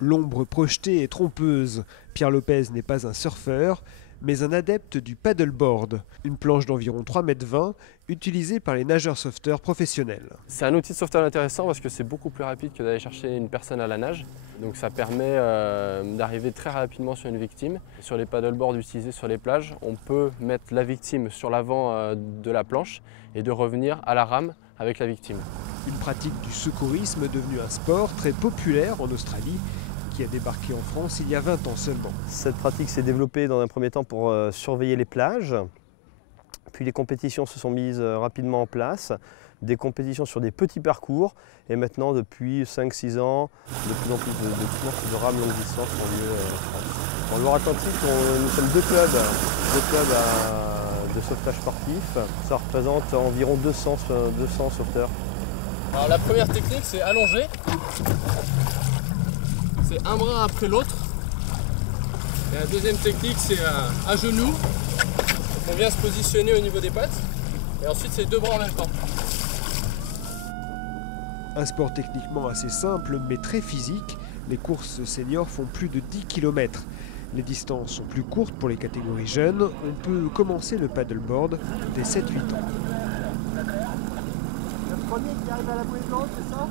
L'ombre projetée est trompeuse. Pierre Lopez n'est pas un surfeur, mais un adepte du paddleboard, une planche d'environ 3,20 m utilisée par les nageurs sauveteurs professionnels. C'est un outil de sauvetage intéressant parce que c'est beaucoup plus rapide que d'aller chercher une personne à la nage. Donc ça permet d'arriver très rapidement sur une victime. Sur les paddleboards utilisés sur les plages, on peut mettre la victime sur l'avant de la planche et de revenir à la rame avec la victime. Une pratique du secourisme devenue un sport très populaire en Australie, qui a débarqué en France il y a 20 ans seulement. Cette pratique s'est développée dans un premier temps pour surveiller les plages. Puis les compétitions se sont mises rapidement en place, des compétitions sur des petits parcours. Et maintenant, depuis 5-6 ans, de plus en plus de courses de rames longue distance ont lieu en France. En Loire-Atlantique, nous sommes deux clubs de sauvetage sportif. Ça représente environ 200 sauveteurs. Alors la première technique, c'est allonger. C'est un bras après l'autre. Et la deuxième technique, c'est à genoux. On vient se positionner au niveau des pattes. Et ensuite, c'est deux bras en même temps. Un sport techniquement assez simple, mais très physique. Les courses seniors font plus de 10 km. Les distances sont plus courtes pour les catégories jeunes. On peut commencer le paddleboard dès 7-8 ans. Le premier qui arrive à la bouée blanche, c'est ça ?